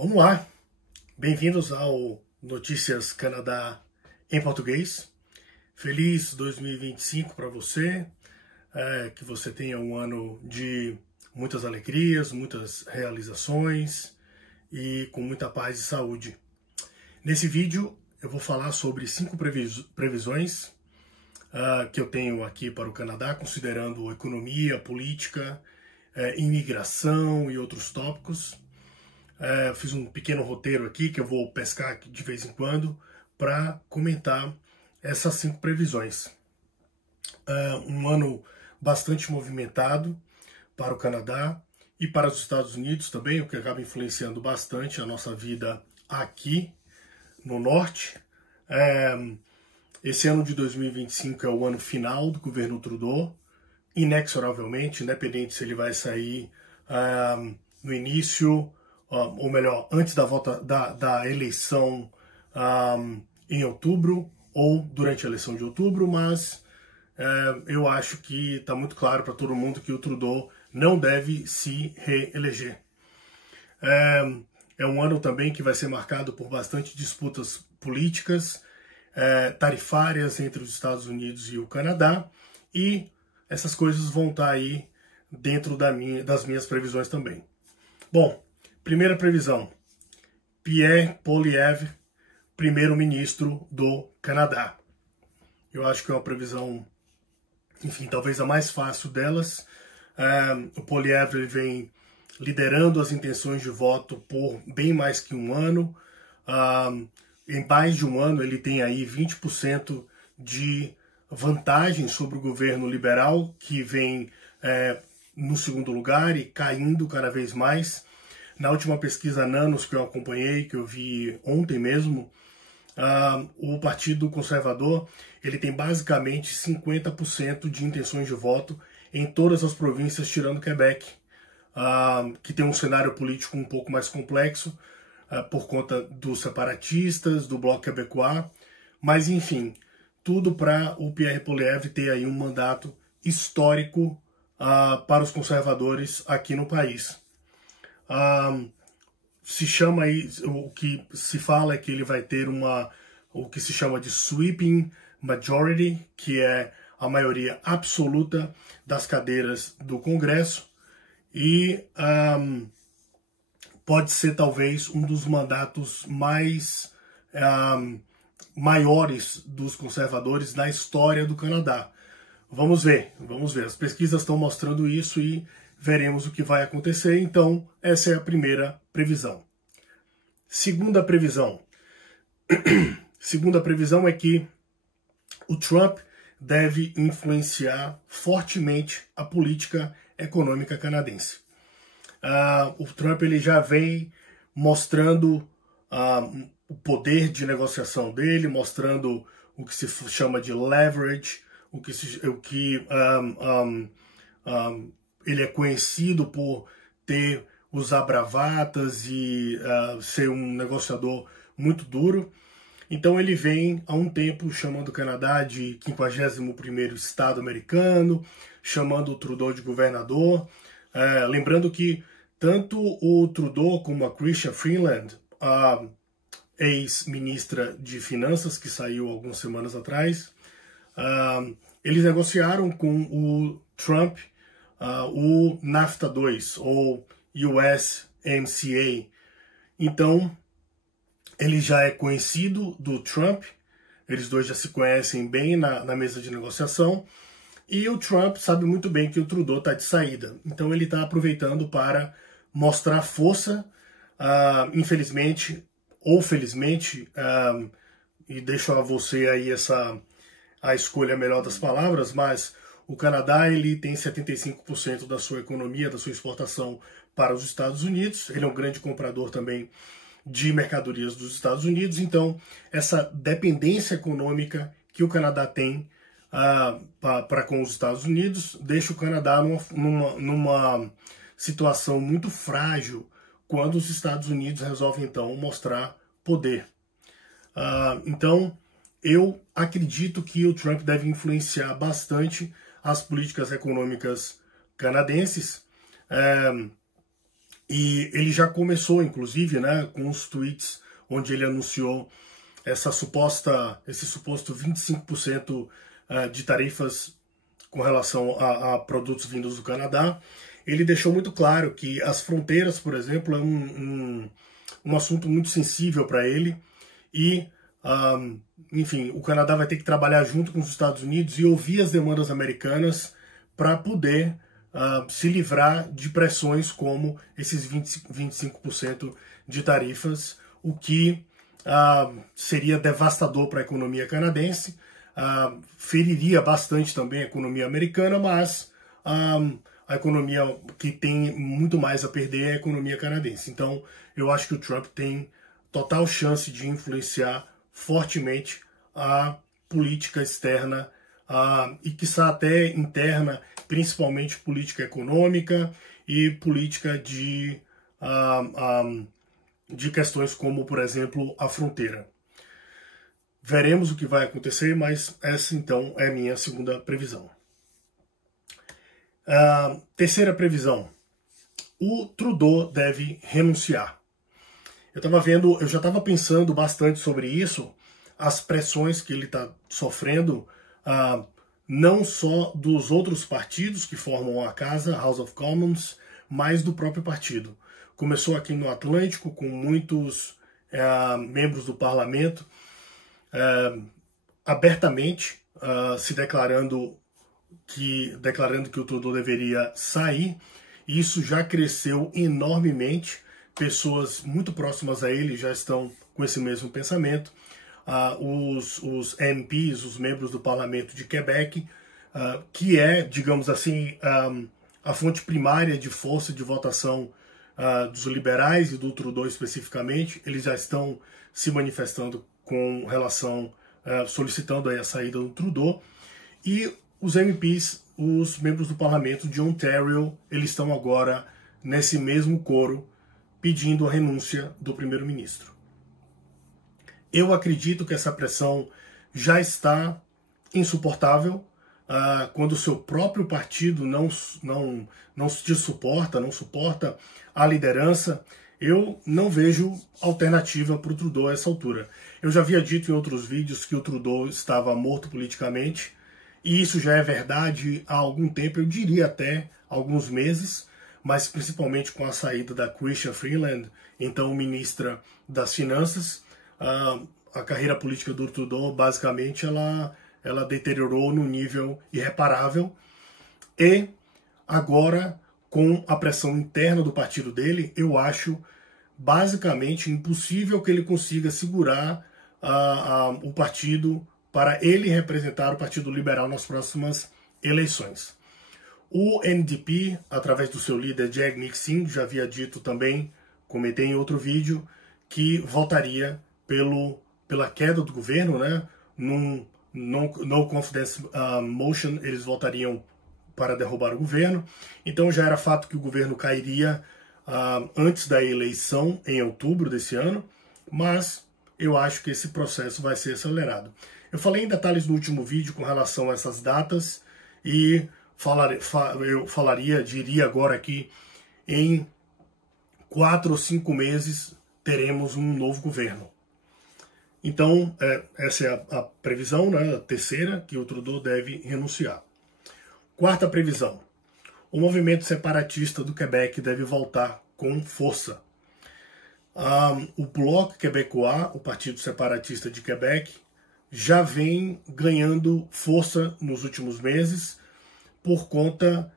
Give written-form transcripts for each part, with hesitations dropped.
Vamos lá, bem-vindos ao Notícias Canadá em português. Feliz 2025 para você, que você tenha um ano de muitas alegrias, muitas realizações e com muita paz e saúde. Nesse vídeo eu vou falar sobre 5 previsões que eu tenho aqui para o Canadá, considerando economia, política, imigração e outros tópicos. Fiz um pequeno roteiro aqui que eu vou pescar de vez em quando para comentar essas 5 previsões. Um ano bastante movimentado para o Canadá e para os Estados Unidos também, o que acaba influenciando bastante a nossa vida aqui no Norte. Esse ano de 2025 é o ano final do governo Trudeau, inexoravelmente, independente se ele vai sair no início, ou melhor, antes da eleição em outubro ou durante a eleição de outubro, mas eu acho que está muito claro para todo mundo que o Trudeau não deve se reeleger. É um ano também que vai ser marcado por bastante disputas políticas, tarifárias entre os Estados Unidos e o Canadá, e essas coisas vão estar aí dentro das minhas previsões também. Bom, primeira previsão, Pierre Poilievre, primeiro-ministro do Canadá. Eu acho que é uma previsão, enfim, talvez a mais fácil delas. O Poilievre vem liderando as intenções de voto por bem mais que um ano. Em mais de um ano ele tem aí 20% de vantagem sobre o governo liberal, que vem no segundo lugar e caindo cada vez mais. Na última pesquisa Nanos que eu acompanhei, que eu vi ontem mesmo, o Partido Conservador ele tem basicamente 50% de intenções de voto em todas as províncias, tirando Quebec, que tem um cenário político um pouco mais complexo, por conta dos separatistas, do Bloco Québécois, mas enfim, tudo para o Pierre Poilievre ter aí um mandato histórico para os conservadores aqui no país. Se chama aí, o que se fala é que ele vai ter o que se chama de sweeping majority, que é a maioria absoluta das cadeiras do Congresso, e pode ser talvez um dos mandatos mais maiores dos conservadores na história do Canadá. Vamos ver. As pesquisas estão mostrando isso e veremos o que vai acontecer. Então, essa é a primeira previsão. Segunda previsão. Segunda previsão é que o Trump deve influenciar fortemente a política econômica canadense. O Trump ele já vem mostrando o poder de negociação dele, mostrando o que se chama de leverage, ele é conhecido por usar bravatas e ser um negociador muito duro. Então ele vem há um tempo chamando o Canadá de 51º estado americano, chamando o Trudeau de governador. Lembrando que tanto o Trudeau como a Chrystia Freeland, a ex-ministra de Finanças, que saiu algumas semanas atrás, eles negociaram com o Trump o NAFTA 2, ou USMCA. Então, ele já é conhecido do Trump, eles dois já se conhecem bem na mesa de negociação, e o Trump sabe muito bem que o Trudeau está de saída. Então ele está aproveitando para mostrar força, infelizmente ou felizmente, e deixo a você aí a escolha melhor das palavras, mas o Canadá ele tem 75% da sua economia, da sua exportação para os Estados Unidos. Ele é um grande comprador também de mercadorias dos Estados Unidos. Então, essa dependência econômica que o Canadá tem para com os Estados Unidos deixa o Canadá numa situação muito frágil quando os Estados Unidos resolvem, então, mostrar poder. Então, eu acredito que o Trump deve influenciar bastante as políticas econômicas canadenses. E ele já começou, inclusive, né, com os tweets onde ele anunciou esse suposto 25% de tarifas com relação a produtos vindos do Canadá. Ele deixou muito claro que as fronteiras, por exemplo, é um assunto muito sensível para ele e, enfim, o Canadá vai ter que trabalhar junto com os Estados Unidos e ouvir as demandas americanas para poder se livrar de pressões como esses 25% de tarifas, o que seria devastador para a economia canadense, feriria bastante também a economia americana, mas a economia que tem muito mais a perder é a economia canadense. Então, eu acho que o Trump tem total chance de influenciar fortemente a política externa e, quiçá, até interna, principalmente política econômica e política de questões como, por exemplo, a fronteira. Veremos o que vai acontecer, mas essa, então, é a minha segunda previsão. Terceira previsão. O Trudeau deve renunciar. Eu já estava pensando bastante sobre isso, as pressões que ele está sofrendo, não só dos outros partidos que formam a casa, House of Commons, mas do próprio partido. Começou aqui no Atlântico, com muitos membros do parlamento abertamente se declarando que o Trudeau deveria sair. Isso já cresceu enormemente. Pessoas muito próximas a ele já estão com esse mesmo pensamento. Os MPs, os membros do parlamento de Quebec, que é, digamos assim, a fonte primária de força de votação dos liberais e do Trudeau especificamente, eles já estão se manifestando com relação, solicitando aí a saída do Trudeau. E os MPs, os membros do parlamento de Ontario, eles estão agora nesse mesmo coro pedindo a renúncia do primeiro-ministro. Eu acredito que essa pressão já está insuportável. Quando o seu próprio partido não te suporta, não suporta a liderança, eu não vejo alternativa para o Trudeau a essa altura. Eu já havia dito em outros vídeos que o Trudeau estava morto politicamente, e isso já é verdade há algum tempo, eu diria até alguns meses, mas principalmente com a saída da Chrystia Freeland, então ministra das Finanças, a carreira política do Trudeau basicamente ela deteriorou num nível irreparável. E agora, com a pressão interna do partido dele, eu acho basicamente impossível que ele consiga segurar o partido para ele representar o Partido Liberal nas próximas eleições. O NDP, através do seu líder Jagmeet Singh, já havia dito também, comentei em outro vídeo, que votaria pela queda do governo, né? Num no confidence motion, eles votariam para derrubar o governo. Então já era fato que o governo cairia antes da eleição, em outubro desse ano, mas eu acho que esse processo vai ser acelerado. Eu falei em detalhes no último vídeo com relação a essas datas e diria agora aqui, em 4 ou 5 meses teremos um novo governo. Então, essa é a previsão, né, a terceira, que o Trudeau deve renunciar. Quarta previsão. O movimento separatista do Quebec deve voltar com força. O Bloc Québécois, o Partido Separatista de Quebec, já vem ganhando força nos últimos meses por conta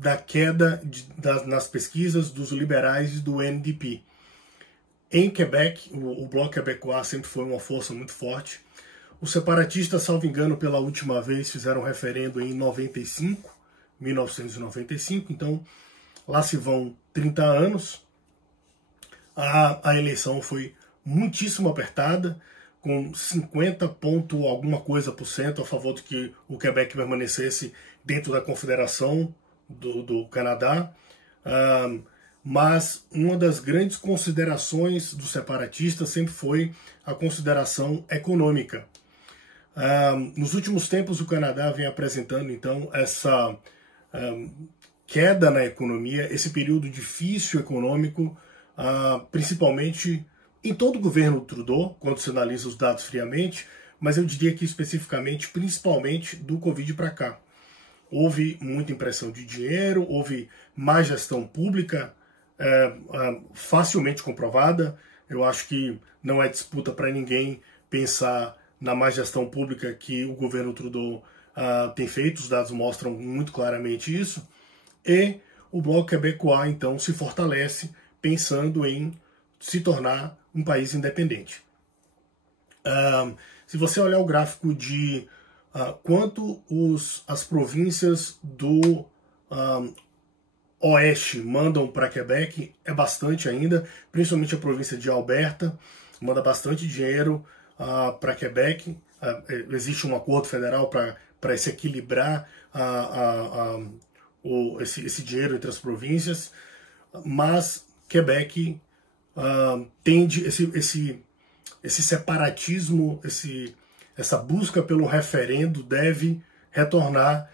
da queda nas pesquisas dos liberais e do NDP. Em Quebec, o Bloc Québécois sempre foi uma força muito forte. Os separatistas, salvo engano, pela última vez fizeram referendo em 1995, então lá se vão 30 anos. A eleição foi muitíssimo apertada, com 50 ponto alguma coisa por cento a favor de que o Quebec permanecesse dentro da Confederação do Canadá. Mas uma das grandes considerações dos separatistas sempre foi a consideração econômica. Nos últimos tempos, o Canadá vem apresentando, então, queda na economia, esse período difícil econômico, principalmente em todo o governo Trudeau, quando se analisa os dados friamente, mas eu diria que especificamente, principalmente do Covid para cá. Houve muita impressão de dinheiro, houve má gestão pública, facilmente comprovada. Eu acho que não é disputa para ninguém pensar na má gestão pública que o governo Trudeau tem feito, os dados mostram muito claramente isso. E o Bloco Québécois, então, se fortalece pensando em se tornar um país independente. Se você olhar o gráfico de quanto as províncias do oeste mandam para Quebec, é bastante ainda, principalmente a província de Alberta, manda bastante dinheiro para Quebec. Existe um acordo federal para se equilibrar esse dinheiro entre as províncias, mas Quebec tende esse separatismo, essa busca pelo referendo deve retornar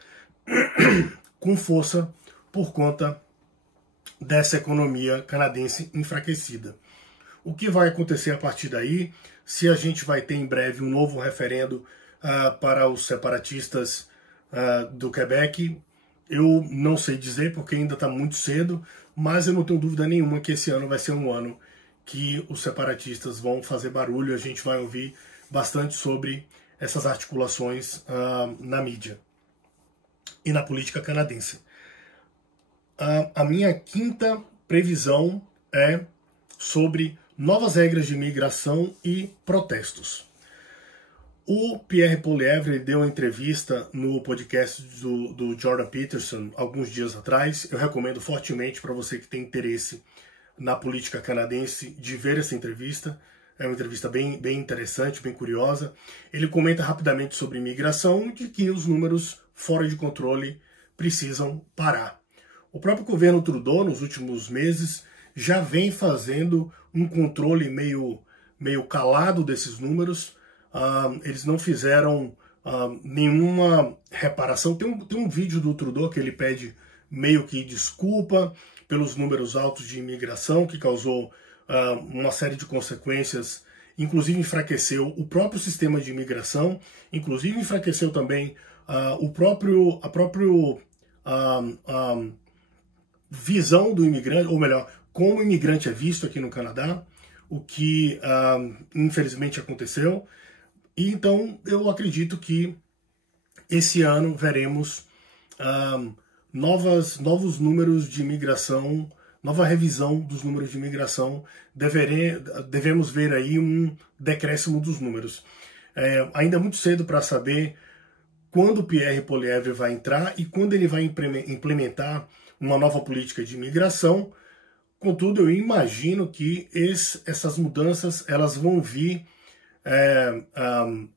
com força por conta dessa economia canadense enfraquecida. O que vai acontecer a partir daí? Se a gente vai ter em breve um novo referendo para os separatistas do Quebec, eu não sei dizer porque ainda está muito cedo, mas eu não tenho dúvida nenhuma que esse ano vai ser um ano que os separatistas vão fazer barulho. A gente vai ouvir bastante sobre essas articulações na mídia e na política canadense. A minha quinta previsão é sobre novas regras de imigração e protestos. O Pierre Poilievre deu uma entrevista no podcast do Jordan Peterson alguns dias atrás. Eu recomendo fortemente para você que tem interesse na política canadense de ver essa entrevista. É uma entrevista bem interessante, bem curiosa. Ele comenta rapidamente sobre imigração e de que os números fora de controle precisam parar. O próprio governo Trudeau, nos últimos meses, já vem fazendo um controle meio calado desses números. Eles não fizeram nenhuma reparação. Tem um vídeo do Trudeau que ele pede meio que desculpa pelos números altos de imigração, que causou uma série de consequências, inclusive enfraqueceu o próprio sistema de imigração, inclusive enfraqueceu também a própria visão do imigrante, ou melhor, como o imigrante é visto aqui no Canadá, o que infelizmente aconteceu. E então eu acredito que esse ano veremos novos números de imigração, nova revisão dos números de imigração. Devemos ver aí um decréscimo dos números. Ainda é muito cedo para saber quando o Pierre Poilievre vai entrar e quando ele vai implementar uma nova política de imigração. Contudo, eu imagino que essas mudanças elas vão vir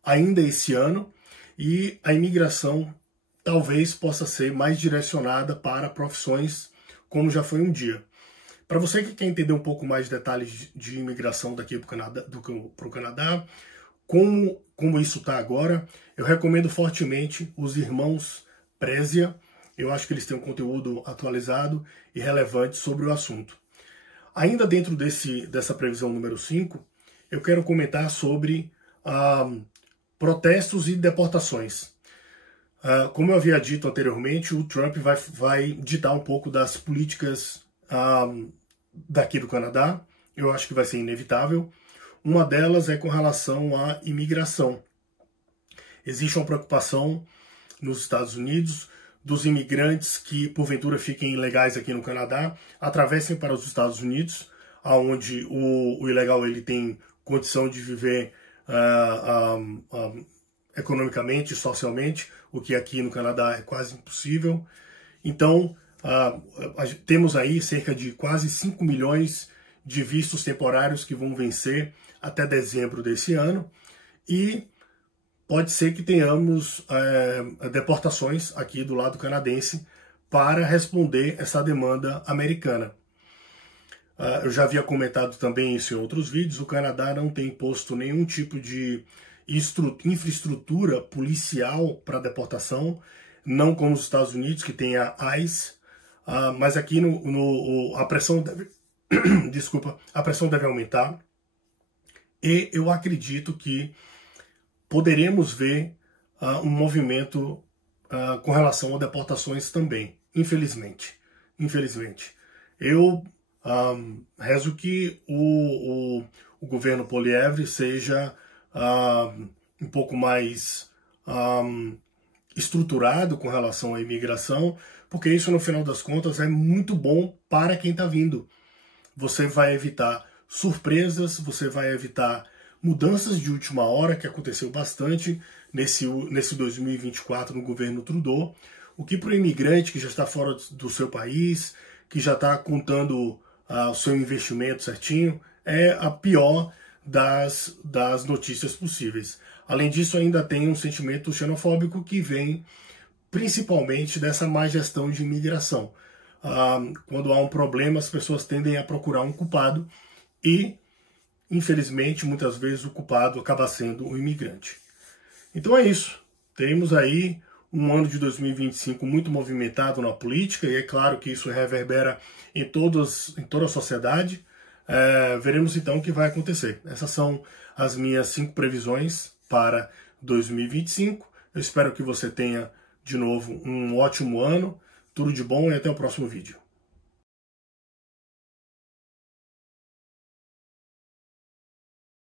ainda esse ano, e a imigração talvez possa ser mais direcionada para profissões como já foi um dia. Para você que quer entender um pouco mais de detalhes de imigração daqui para o Canadá, como isso está agora, eu recomendo fortemente os irmãos Prezia. Eu acho que eles têm um conteúdo atualizado e relevante sobre o assunto. Ainda dentro dessa previsão número 5, eu quero comentar sobre protestos e deportações. Como eu havia dito anteriormente, o Trump vai ditar um pouco das políticas daqui do Canadá. Eu acho que vai ser inevitável. Uma delas é com relação à imigração. Existe uma preocupação nos Estados Unidos dos imigrantes que, porventura, fiquem ilegais aqui no Canadá, atravessem para os Estados Unidos, onde o ilegal ele tem condição de viver economicamente e socialmente, o que aqui no Canadá é quase impossível. Então, temos aí cerca de quase 5 milhões de vistos temporários que vão vencer até dezembro desse ano, e pode ser que tenhamos deportações aqui do lado canadense para responder essa demanda americana. Eu já havia comentado também isso em outros vídeos. O Canadá não tem imposto nenhum tipo de infraestrutura policial para deportação, não como os Estados Unidos, que tem a ICE, mas aqui a pressão deve, desculpa, a pressão deve aumentar, e eu acredito que poderemos ver um movimento com relação a deportações também, infelizmente. Eu rezo que o governo Poilievre seja um pouco mais estruturado com relação à imigração, porque isso, no final das contas, é muito bom para quem está vindo. Você vai evitar surpresas, você vai evitar mudanças de última hora, que aconteceu bastante nesse 2024 no governo Trudeau, o que para o imigrante que já está fora do seu país, que já está contando o seu investimento certinho, é a pior das notícias possíveis. Além disso, ainda tem um sentimento xenofóbico que vem principalmente dessa má gestão de imigração. Quando há um problema, as pessoas tendem a procurar um culpado e, infelizmente, muitas vezes o culpado acaba sendo o imigrante. Então é isso. Temos aí um ano de 2025 muito movimentado na política, e é claro que isso reverbera em toda a sociedade. Veremos então o que vai acontecer. Essas são as minhas 5 previsões para 2025. Eu espero que você tenha, de novo, um ótimo ano. Tudo de bom e até o próximo vídeo.